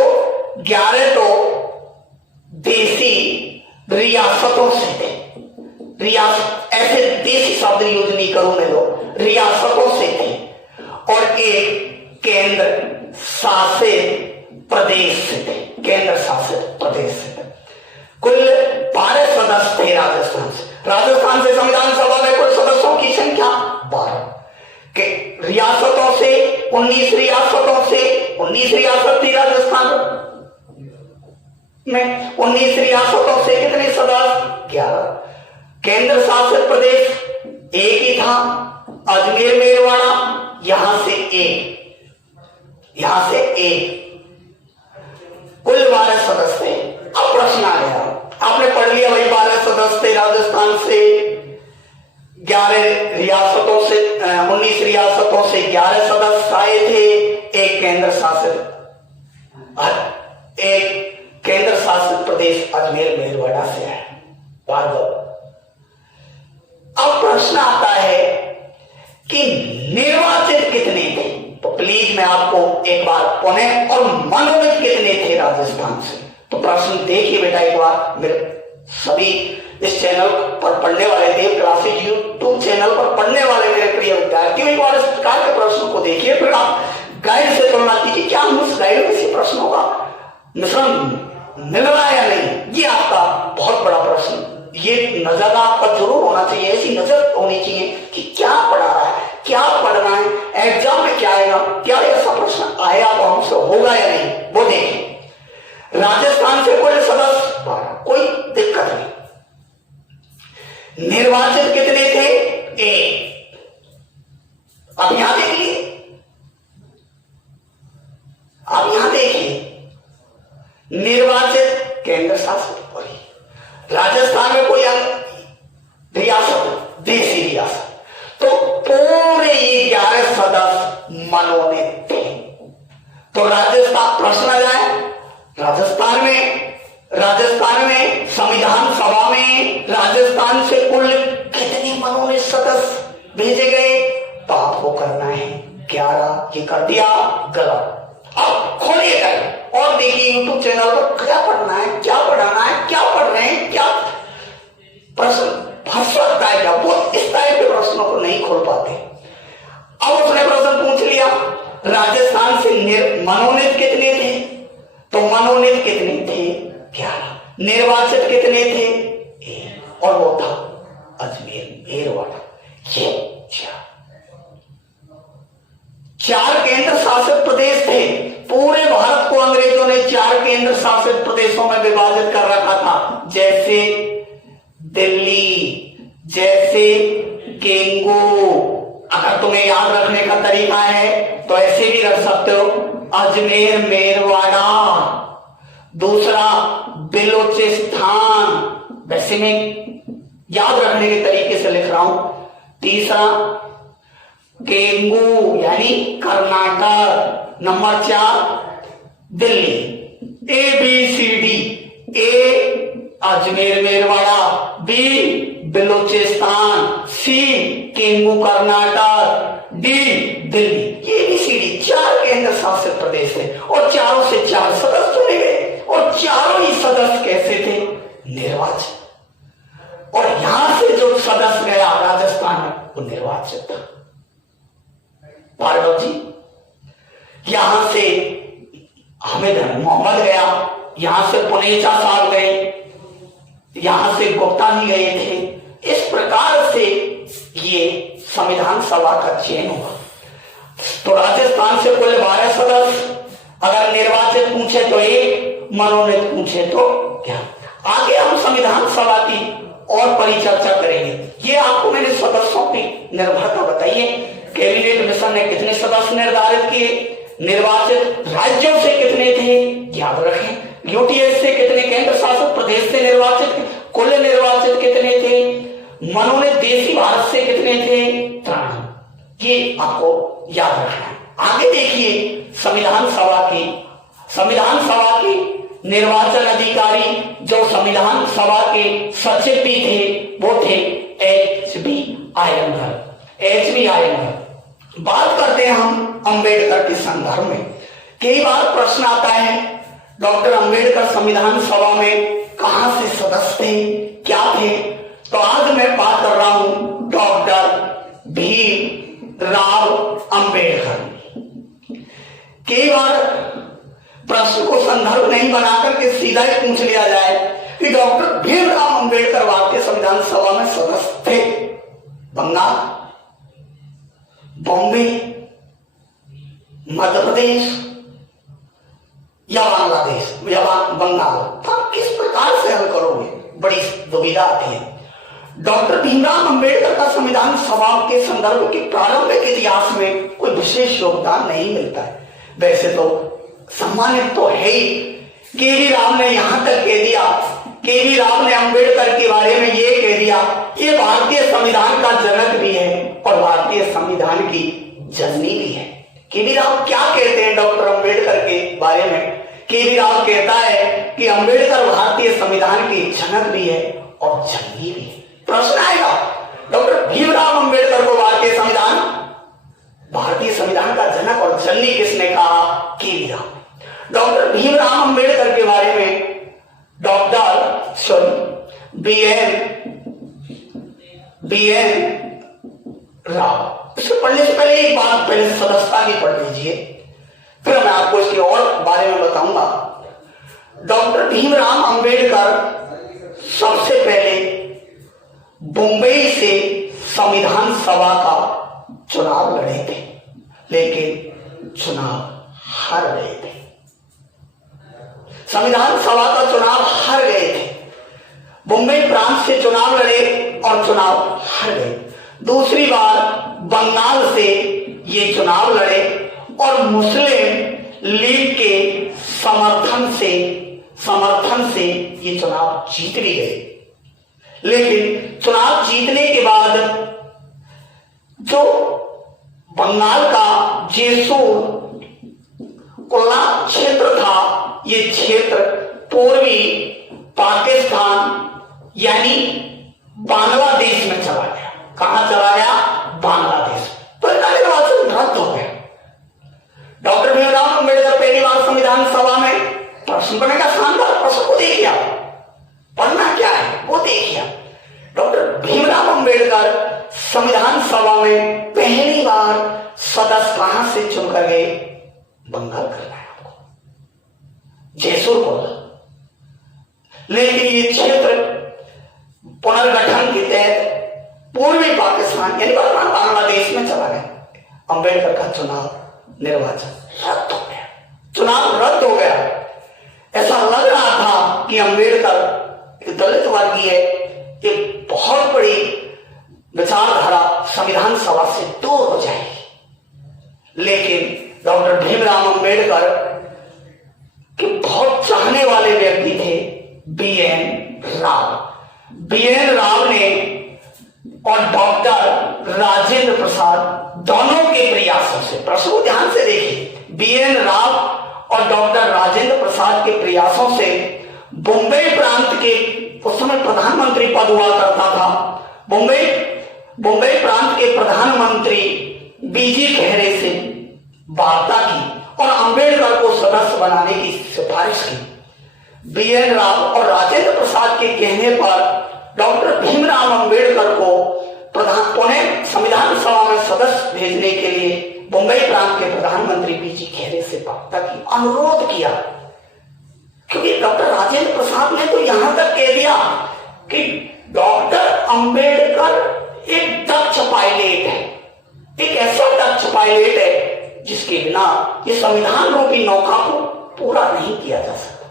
11 तो देसी रियासतों से थे। रियासत ऐसे देसी शब्द यूज नहीं करूं मैं, लोग रियासतों से थे, और एक केंद्र शासित प्रदेश से थे। केंद्र शासित प्रदेश से कुल 12 सदस्य थे राजस्थान से। राजस्थान से संविधान सभा में कुल सदस्यों की संख्या 12 के। रियासतों से 19 रियासतों से 19 रियासत थी राजस्थान में। 19 रियासतों से कितने सदस्य? 11। केंद्र शासित प्रदेश एक ही था, अजमेर मेरवाड़ा, यहां से एक, यहां से एक, कुल 12 सदस्य थे। अब प्रश्न आ गया, आपने पढ़ लिया भाई 12 सदस्य थे राजस्थान से, 11 रियासतों से 19 रियासतों से 11 सदस्य आए थे, एक केंद्र शासित प्रदेश अजमेर मेरवाड़ा से है। भार्गव, अब प्रश्न आता है कि निर्वाचित कितने थे? तो प्लीज मैं आपको एक बार पुनः, और मनोनीत कितने थे राजस्थान से? तो प्रश्न देखिए बेटा एक बार, मेरे सभी इस चैनल पर पढ़ने वाले, देव क्लासेज यूट्यूब चैनल पर पढ़ने वाले मेरे प्रिय विद्यार्थियों, एक बार इस प्रकार के प्रश्न को देखिए, फिर आप गाइड से तुलना कीजिए, क्या हम उस गाइड में से प्रश्नों का मिश्रण मिल रहा है या नहीं। ये आपका बहुत बड़ा प्रश्न, ये नजर आपका जरूर होना चाहिए, ऐसी नजर होनी चाहिए कि क्या पढ़ा रहा है, क्या पढ़ना है, एग्जाम में क्या आएगा, क्या ऐसा प्रश्न आएगा तो हमसे होगा या नहीं, वो देखिए। राजस्थान से कुल सदस्य 12, कोई दिक्कत नहीं। निर्वाचित कितने थे? 1। अब यहां देखिए, अब यहां देखिए, निर्वाचित केंद्र शासित राजस्थान में कोई रियासत, देशी रियासत, तो पूरे ये 11 सदस्य मनोनीत थे। तो राजस्थान, प्रश्न आ जाए, राजस्थान में संविधान सभा में राजस्थान से कुल कितने मनोनीत सदस्य भेजे गए? तो आपको करना है 11, ये कर दिया गलत। अब खोलिए कर और देखिए यूट्यूब चैनल पर क्या पढ़ना है, क्या पढ़ाना है, क्या पढ़ रहे हैं, क्या प्रश्न फंस सकता है, क्या वो इस टाइप के प्रश्नों को नहीं खोल पाते। अब उसने प्रश्न पूछ लिया राजस्थान से मनोनीत कितने थे? तो मनोनीत कितने थे? 11। निर्वाचित कितने थे? 1, और वो था अजमेर मेरवाड़ा। ये 4 केंद्र शासित प्रदेश थे। पूरे भारत को अंग्रेजों ने 4 केंद्र शासित प्रदेशों में विभाजित कर रखा था, जैसे दिल्ली, जैसे केंगू। अगर तुम्हें याद रखने का तरीका है तो ऐसे भी रख सकते हो, अजमेर मेरवाड़ा। दूसरा बेलोचिस्तान, वैसे में याद रखने के तरीके से लिख रहा हूं। तीसरा केंगू यानी Karnataka. Number 4 Delhi. ABCD, A Ajmer Merwara, B Baluchistan, C Kengu Karnataka, D Delhi. ये ABCD 4 केंद्र शासित प्रदेश थे और चारों से 4 सदस्य चुने गए और चारों ही सदस्य कैसे थे? निर्वाचित। और यहां से जो सदस्य गया राजस्थान में वो निर्वाचित था। भार्गव जी, यहां से हामिद मोहम्मद गया, यहां से पुनेचा साहब गए, यहां से गुप्ता जी गए थे। इस प्रकार से ये संविधान सभा का चयन हुआ। तो राजस्थान से कुल 12 सदस्य, अगर निर्वाचित पूछे तो 1, मनोनीत पूछे तो क्या। आगे हम संविधान सभा की और परिचर्चा करेंगे। ये आपको मैंने सदस्यों की निर्भरता बताइए। कैबिनेट मिशन ने कितने सदस्य निर्धारित किए, निर्वाचित राज्यों से कितने थे याद रखें, यूटीएस से कितने, केंद्र शासित प्रदेश से निर्वाचित, कुल निर्वाचित कितने थे, मनोनीत देशी भारत से कितने थे, 3। ये आपको याद रखना है। आगे देखिए संविधान सभा की निर्वाचन अधिकारी जो संविधान सभा के सचिव भी थे वो थे HB आयंगर। बात करते हैं हम अंबेडकर के संदर्भ में। कई बार प्रश्न आता है डॉक्टर अंबेडकर संविधान सभा में कहां से सदस्य थे, क्या थे। तो आज मैं बात कर रहा हूं डॉक्टर भीमराव अंबेडकर। कई बार प्रश्न को संदर्भ नहीं बनाकर के सीधा ही पूछ लिया जाए कि डॉक्टर भीमराव अंबेडकर भारतीय संविधान सभा में सदस्य थे बंगाल, बॉम्बे, मध्य प्रदेश या बांग्लादेश या बंगाल। तो किस प्रकार से हल करोगे, बड़ी दुविधा आती है। डॉक्टर भीमराव अंबेडकर का संविधान सभा के संदर्भ के प्रारंभिक इतिहास में कोई विशेष योगदान नहीं मिलता है। वैसे तो सम्मानित तो है ही। केवी राव ने यहां तक कह दिया, केवी राव ने अंबेडकर के बारे में यह कह दिया ये भारतीय संविधान का जनक भी है और भारतीय संविधान की जननी भी है। केवी राव क्या कहते हैं डॉक्टर अंबेडकर के बारे में? केवी राव कहता है कि अंबेडकर भारतीय संविधान की जनक भी है और जननी भी है। प्रश्न आएगा, डॉक्टर भीमराव अंबेडकर को भारतीय संविधान का जनक और जननी किसने कहा? केवी राव। डॉक्टर भीमराव अंबेडकर के बारे में बी.एन. राव, इसको पढ़ने से पहले एक बात पहले सदस्यता की पढ़ लीजिए, फिर मैं आपको इसके और बारे में बताऊंगा। डॉक्टर भीमराव अंबेडकर सबसे पहले मुंबई से संविधान सभा का चुनाव लड़े थे, लेकिन चुनाव हार गए थे। संविधान सभा का चुनाव हार गए थे। मुंबई प्रांत से चुनाव लड़े और चुनाव हार गए। दूसरी बार बंगाल से ये चुनाव लड़े और मुस्लिम लीग के समर्थन से ये चुनाव जीत भी गए। लेकिन चुनाव जीतने के बाद जो बंगाल का जेसूर कोल्ला क्षेत्र था, ये क्षेत्र पूर्वी पाकिस्तान यानी बांग्लादेश में चला गया। कहां चला गया? बांग्लादेश। परिणाम निर्वाचन रद्द हो गया। डॉक्टर भीमराव अंबेडकर पहली बार संविधान सभा में प्रश्न बनेगा, शानदार प्रश्न को देखिए आप, पढ़ना क्या है वो देखिए। डॉक्टर भीमराव अंबेडकर संविधान सभा में पहली बार सदस्य कहां से चुनकर गए? बंगाल करना है आपको, जयसुर को। लेकिन ये क्षेत्र पुनर्गठन के तहत पूर्वी पाकिस्तान यानी वर्तमान बांग्लादेश में चला गया। अंबेडकर का चुनाव निर्वाचन रद्द हो गया, चुनाव रद्द हो गया। ऐसा लग रहा था कि अंबेडकर एक दलित वर्गीय एक बहुत बड़ी विचारधारा संविधान सभा से दूर हो जाएगी। लेकिन डॉक्टर भीमराव अंबेडकर के बहुत चाहने वाले व्यक्ति थे बी.एन. राव ने और डॉक्टर राजेंद्र प्रसाद दोनों के प्रयासों से, प्रश्न को ध्यान से देखिए, बी.एन. राव और डॉक्टर राजेंद्र प्रसाद के प्रयासों से मुंबई प्रांत के उस समय प्रधानमंत्री पद हुआ करता था, मुंबई प्रांत के प्रधानमंत्री बीजी खेरे से वार्ता की और अंबेडकर को सदस्य बनाने की सिफारिश की। बी.एन. राव और राजेंद्र प्रसाद के कहने पर डॉक्टर भीमराव अंबेडकर को पुणे संविधान सभा में सदस्य भेजने के लिए मुंबई प्रांत के प्रधानमंत्री बीजी खेरे से वार्ता की, अनुरोध किया। क्योंकि डॉक्टर राजेंद्र प्रसाद ने तो यहां तक कह दिया कि डॉक्टर अंबेडकर एक दक्ष पायलट है, एक ऐसा दक्ष पायलट है जिसके बिना ये संविधान रूपी नौका को पूरा नहीं किया जा सकता।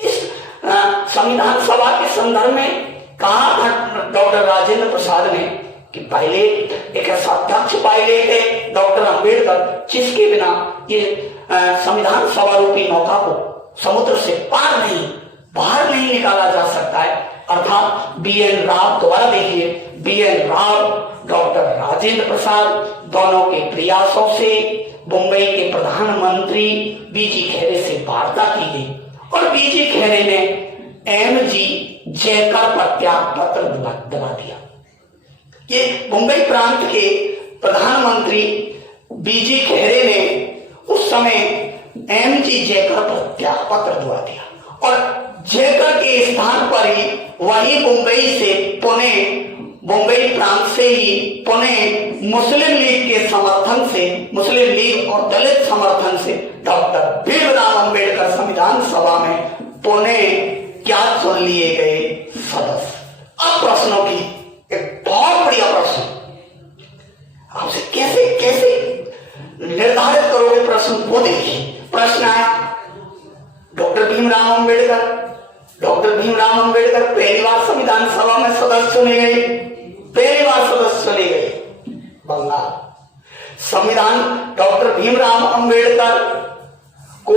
इस संविधान सभा के संदर्भ में कहा था डॉक्टर राजेंद्र प्रसाद ने कि पायलट एक ऐसा दक्ष पायलट है डॉक्टर अंबेडकर जिसके बिना ये संविधान सभा रूपी नौका को समुद्र से बाहर नहीं निकाला जा सकता है। अर्थात बी.एन. राव, दोबारा देखिए, बी.एन. राव, डॉक्टर राजेंद्र प्रसाद दोनों के प्रयासों से मुंबई के प्रधानमंत्री बीजी खेरे से वार्ता की गई और बीजी खेरे ने एम.जी. जयकर पर त्याग पत्र दबा दिया। ये मुंबई प्रांत के प्रधानमंत्री बीजी खेरे ने उस समय एम.जी. जयकर पर त्याग पत्र दबा दिया और जयकर के स्थान पर ही वही मुंबई प्रांत से ही पुणे मुस्लिम लीग के समर्थन से, मुस्लिम लीग और दलित समर्थन से डॉक्टर भीमराव अंबेडकर संविधान सभा में पुणे क्या चुन लिए गए? सदस्य। अब प्रश्नों की एक बहुत बढ़िया प्रश्न, आपसे कैसे निर्धारित करोगे प्रश्न वो देखिए। प्रश्न आया, डॉक्टर भीमराव अंबेडकर पहली बार संविधान सभा में सदस्य चुने गए, बंगाल। संविधान डॉक्टर भीमराव अंबेडकर को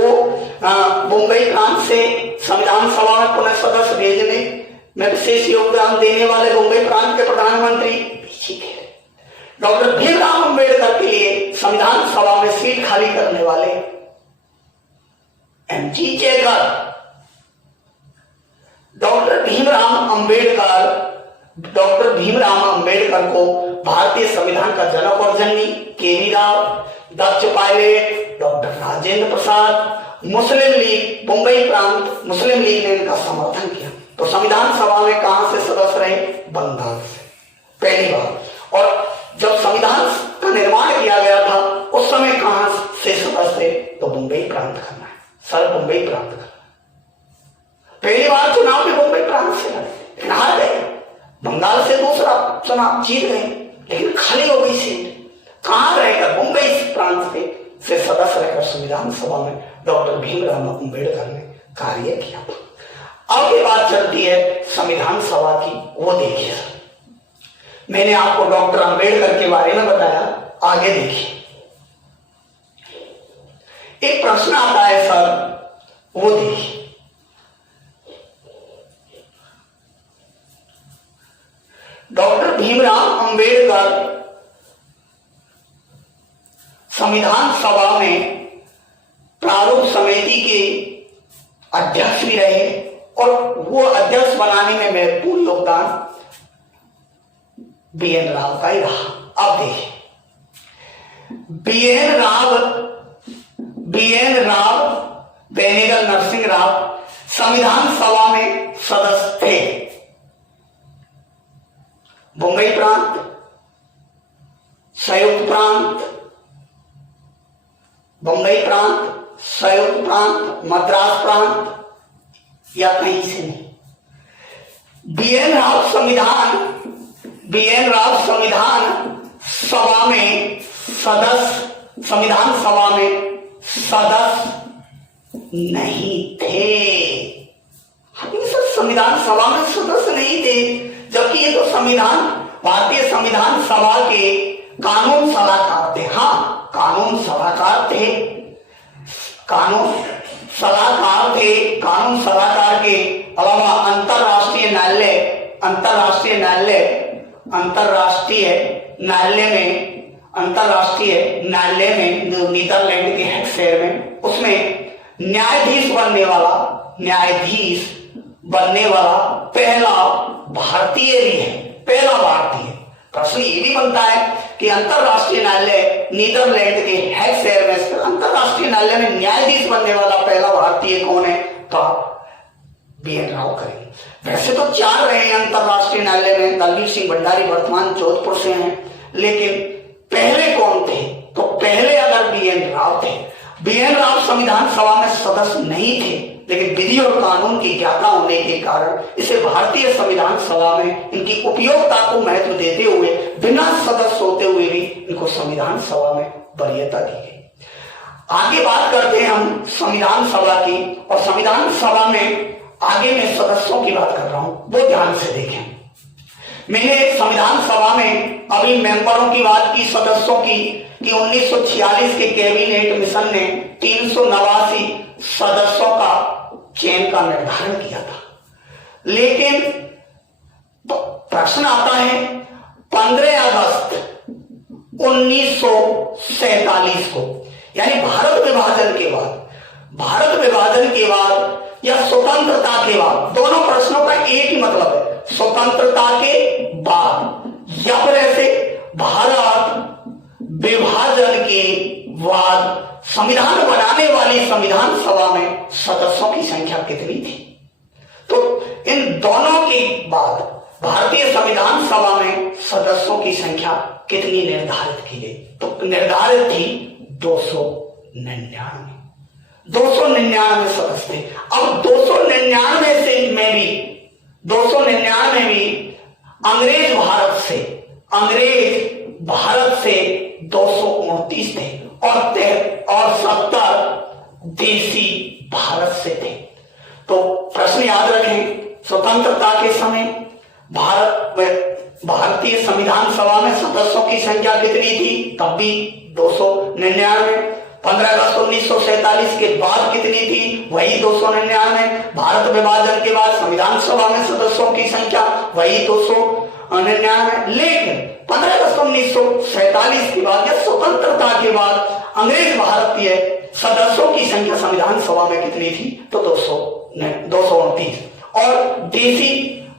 मुंबई प्रांत से संविधान सभा में पुनः सदस्य भेजने में विशेष योगदान देने वाले बम्बई प्रांत के प्रधानमंत्री पीछे थे। डॉक्टर भीमराव अंबेडकर के लिए संविधान सभा में सीट खाली करने वाले MG checker. Doctor Bhimrao Ambedkar को भारतीय संविधान का जनक और जननी केवी राव, दक्ष पायलट, डॉक्टर राजेंद्र प्रसाद, मुस्लिम लीग, मुंबई प्रांत मुस्लिम लीग ने इनका समर्थन किया। तो संविधान सभा में कहां से सदस्य रहे? बंगाल से पहली बार। और जब संविधान का निर्माण किया गया था उस समय कहां से सदस्य थे? तो मुंबई प्रांत करना है सर, मुंबई प्रांत करना। पहली बार चुनाव भी मुंबई प्रांत से लड़े, लेकिन हार गए। बंगाल से दूसरा चुनाव जीत गए, लेकिन खाली हो गई सीट। कहां रहकर? मुंबई प्रांत से सदस्य रहकर संविधान सभा में डॉक्टर भीमराव अंबेडकर ने कार्य किया था। अब ये बात चलती है संविधान सभा की, वो देखिए। मैंने आपको डॉक्टर अंबेडकर के बारे में बताया, आगे देखिए। एक प्रश्न आता है सर, वो देखिए। डॉक्टर भीमराव अंबेडकर संविधान सभा में प्रारूप समिति के अध्यक्ष भी रहे और वो अध्यक्ष बनाने में महत्वपूर्ण योगदान बीएन राव का ही रहा। अब देखिए, बीएन राव बेनेगल नरसिंह राव संविधान सभा में सदस्य थे। मुंबई प्रांत, संयुक्त प्रांत, मुंबई प्रांत, संयुक्त प्रांत, मद्रास प्रांत या कहीं से नहीं। बीएन राव संविधान सभा में सदस्य नहीं थे। संविधान सभा में सदस्य नहीं थे, जबकि ये तो भारतीय संविधान सभा के कानून सलाहकार थे। हाँ, कानून सलाहकार सलाहकार के अलावा अंतरराष्ट्रीय न्यायालय में जो नीदरलैंड के हेग शहर में, उसमें न्यायाधीश बनने वाला पहला भारतीय भी है, पहला भारतीय। प्रश्न ये भी बनता है कि अंतरराष्ट्रीय न्यायालय नीदरलैंड के हेग शहर में अंतरराष्ट्रीय न्यायालय में न्यायाधीश बनने वाला पहला भारतीय कौन है? तो बीएन राव करेंगे। वैसे तो 4 रहे हैं अंतरराष्ट्रीय न्यायालय में, दलबीर सिंह भंडारी वर्तमान जोधपुर से हैं, लेकिन पहले कौन थे? तो पहले अगर बीएन राव थे। बीएन राव संविधान सभा में सदस्य नहीं थे, लेकिन विधि और कानून की ज्ञाता होने के कारण इसे भारतीय संविधान सभा में इनकी उपयोगिता को महत्व देते हुए बिना सदस्य होते हुए भी इनको संविधान सभा में वरीयता दी गई। आगे बात करते हैं हम संविधान सभा की, और संविधान सभा में आगे मैं सदस्यों की बात कर रहा हूं, वो ध्यान से देखें। मैंने संविधान सभा में अभी मेंबरों की बात की, सदस्यों की, कि 1946 के कैबिनेट मिशन ने 389 सदस्यों का चयन का निर्धारण किया था। लेकिन प्रश्न आता है 15 अगस्त 1947 को, यानी भारत विभाजन के बाद या स्वतंत्रता के बाद, दोनों प्रश्नों का एक ही मतलब है, स्वतंत्रता के बाद या फिर ऐसे भारत विभाजन के बाद संविधान बनाने वाली संविधान सभा में सदस्यों की संख्या कितनी थी? तो इन दोनों के बाद भारतीय संविधान सभा में सदस्यों की संख्या कितनी निर्धारित की गई? तो निर्धारित थी 299 सदस्य थे। अब 299 में भी अंग्रेज भारत से 229 थे और 70 देशी भारत से थे। तो प्रश्न याद रखें, स्वतंत्रता के समय भारतीय संविधान सभा में सदस्यों की संख्या कितनी थी? तब भी 299। 15 अगस्त 1947 के बाद कितनी थी? वही 299। भारत विभाजन के बाद संविधान सभा में सदस्यों की संख्या वही 299। लेकिन 15 अगस्त 1947 के बाद या स्वतंत्रता के बाद अंग्रेज भारतीय सदस्यों की संख्या संविधान सभा में कितनी थी? तो 229। और देसी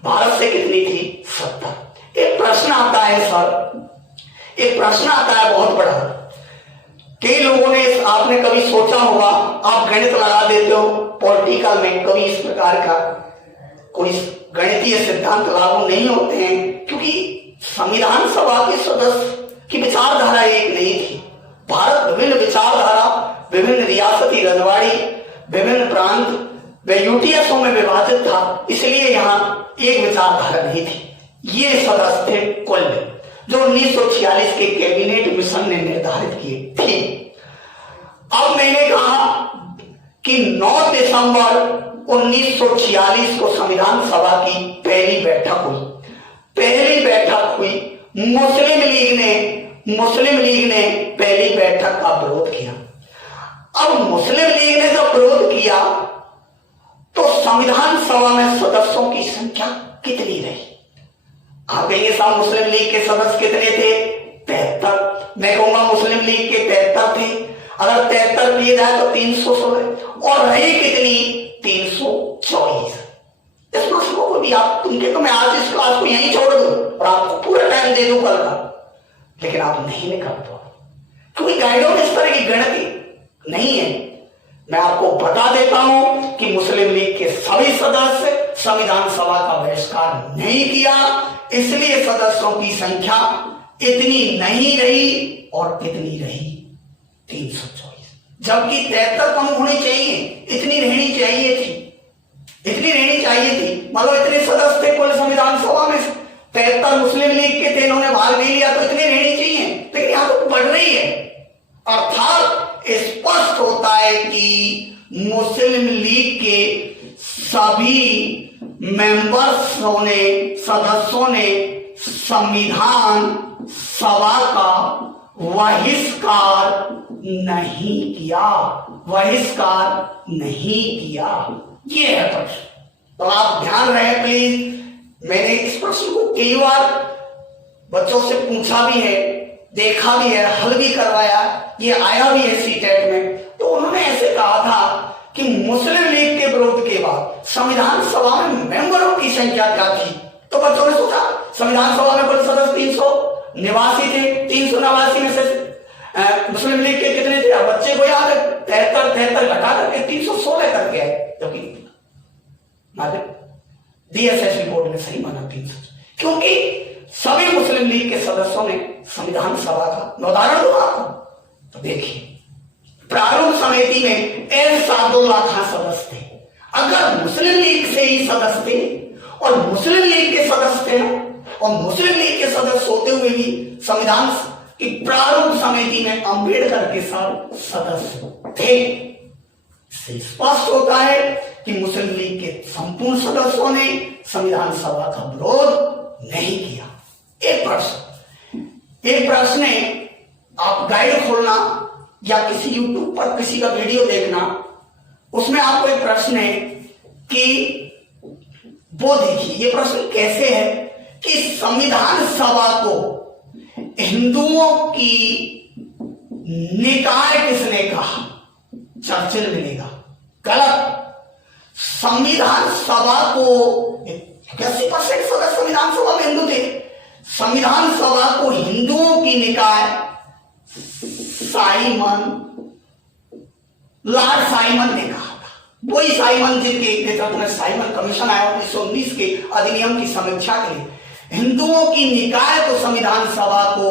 भारत से कितनी थी? 70। एक प्रश्न आता है सर, एक प्रश्न आता है बहुत बड़ा। कई लोगों ने, आपने कभी सोचा होगा, आप गणित लगा देते हो पॉलिटिकल में, कभी इस प्रकार का कोई गणितीय सिद्धांत लागू नहीं होते हैं, क्योंकि संविधान सभा के सदस्य की विचारधारा एक नहीं थी। भारत विभिन्न विचारधारा, विभिन्न रियासती रजवाड़ी, विभिन्न प्रांत व यूटीएसओ में विभाजित था, इसलिए यहां एक विचारधारा नहीं थी। ये सदस्य थे कुल जो 1946 के कैबिनेट मिशन ने निर्धारित किए थे। अब मैंने कहा कि 9 दिसंबर 1946 को संविधान सभा की पहली बैठक हुई। पहली बैठक हुई, मुस्लिम लीग ने पहली बैठक का विरोध किया। अब मुस्लिम लीग ने जब विरोध किया तो संविधान सभा में सदस्यों की संख्या कितनी रही? आप कहेंगे साहब मुस्लिम लीग के सदस्य कितने थे? 73। मैं कहूंगा मुस्लिम लीग के 73 थे। अगर 73 किए जाए तो 316 और रही कितनी? 324। इस प्रश्न को भी आप उनके, तो मैं आज इस क्लास को यहीं छोड़ दूं और आपको पूरा टाइम दे दूं कल का, लेकिन आप नहीं निकाल पाओ क्योंकि गाइडों में इस तरह की गणति नहीं है। मैं आपको बता देता हूं कि मुस्लिम लीग के सभी सदस्य संविधान सभा का बहिष्कार नहीं किया, इसलिए सदस्यों की संख्या इतनी नहीं रही। और कितनी रही? 324। जबकि 73 कम होनी चाहिए, इतनी रहनी चाहिए थी, इतनी रहनी चाहिए थी। मतलब इतने सदस्य थे कुल संविधान सभा में, 73 मुस्लिम लीग के थे, इन्होंने भाग नहीं लिया, तो इतनी रहनी चाहिए, लेकिन यहां तो बढ़ रही है। अर्थात स्पष्ट होता है कि मुस्लिम लीग के सभी मेंबर्सों ने, सदस्यों ने संविधान सभा का बहिष्कार नहीं किया, बहिष्कार नहीं किया। ये है प्रश्न, तो आप ध्यान रहे प्लीज। मैंने इस प्रश्न को कई बार बच्चों से पूछा भी है, देखा भी है, हल भी करवाया, ये आया भी है सीटेट में। तो उन्होंने ऐसे कहा था कि मुस्लिम लीग के विरोध के बाद संविधान सभा में मेंबरों की संख्या क्या थी? तो बच्चों ने सोचा संविधान सभा में कुल सदस्य 389 थे, 389 में से मुस्लिम लीग के कितने थे? बच्चे को याद है 73 घटा करके 316 करके आए, जबकि डीएसएस रिपोर्ट में सही माना 300, क्योंकि सभी मुस्लिम लीग के सदस्यों ने संविधान सभा का, मैं उदाहरण दूं आपको, तो देखिए प्रारूप समिति में एस सादुल्ला खान सदस्य थे। अगर मुस्लिम लीग से ही सदस्य थे और मुस्लिम लीग के सदस्य थे ना, और मुस्लिम लीग के सदस्य होते हुए भी संविधान की प्रारूप समिति में अंबेडकर के साथ सदस्य थे, इससे स्पष्ट होता है कि मुस्लिम लीग के संपूर्ण सदस्यों ने संविधान सभा का विरोध नहीं किया। एक प्रश्न है, आप गाइड खोलना या किसी यूट्यूब पर किसी का वीडियो देखना, उसमें आपको एक प्रश्न है कि वो देखिए, ये प्रश्न कैसे है कि संविधान सभा को हिंदुओं की निकाय किसने कहा? चर्चिल मिलेगा, गलत। संविधान सभा को 80% सदस्य संविधान सभा में हिंदू थे। संविधान सभा को हिंदुओं की निकाय लॉर्ड साइमन ने कहा था। वही साइमन जिनके नेतृत्व में साइमन कमीशन आया 1919 के अधिनियम की समीक्षा के लिए। हिंदुओं की निकाय को संविधान सभा को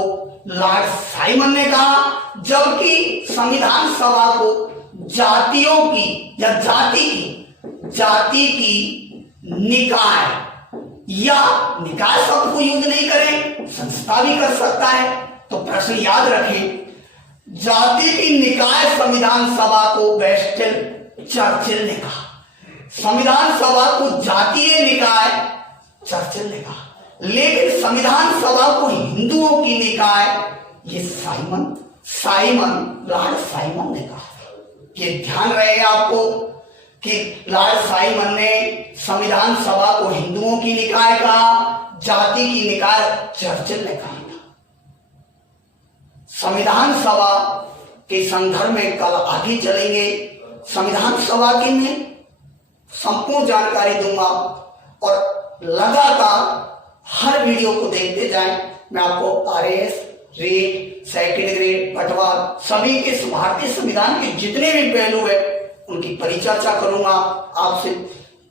लॉर्ड साइमन ने कहा, जबकि संविधान सभा को जातियों की या जाति की निकाय, या निकाय शब्द को यूज नहीं करें, संस्था भी कर सकता है। तो प्रश्न याद रखें, जाति की निकाय संविधान सभा को वेस्टन चर्चिल ने कहा, संविधान सभा को जातीय निकाय चर्चिल ने कहा, लेकिन संविधान सभा को हिंदुओं की निकाय ये साइमन लॉर्ड साइमन ने कहा। ये ध्यान रहेगा आपको कि लॉर्ड साइमन ने संविधान सभा को हिंदुओं की निकाय कहा, जाति की निकाय चर्चिल ने कहा था। संविधान सभा के संदर्भ में कल आगे चलेंगे। संविधान सभा की मैं संपूर्ण जानकारी दूंगा और लगातार हर वीडियो को देखते जाएं। मैं आपको आरएस, रेट, सेकंड ग्रेड, पटवार सभी के भारतीय संविधान के जितने भी पहलू है उनकी परिचर्चा करूंगा। आपसे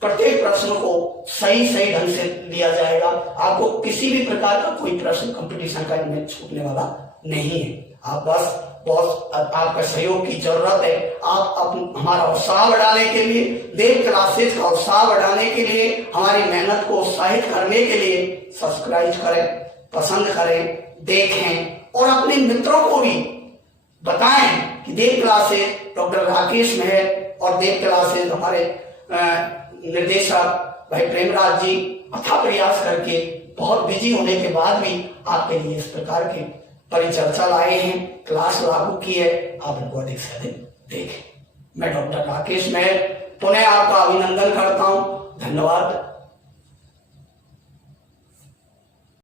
प्रत्येक प्रश्न को सही ढंग से दिया जाएगा। आपको किसी भी प्रकार का कोई प्रश्न कंपटीशन का इनमें छूटने वाला नहीं है। आप बस आपका सहयोग की जरूरत है। आप हमारा उत्साह बढ़ाने के लिए, देव क्लासेस का उत्साह बढ़ाने के लिए, हमारी मेहनत को उत्साहित करने के लिए सब्सक्राइब करें, पसंद करें, देखें और अपने मित्रों को भी बताएं कि देव क्लासेस डॉक्टर राकेश मेहर और देव क्लासेस हमारे निर्देशक भाई प्रेमराज जी अथक प्रयास करके बहुत बिजी होने के बाद भी आपके लिए इस प्रकार के परिचर्चा लाए हैं, क्लास लागू की है। आप इनको अधिक से अधिक देखें। मैं डॉक्टर राकेश मेहर पुनः आपका अभिनंदन करता हूं। धन्यवाद।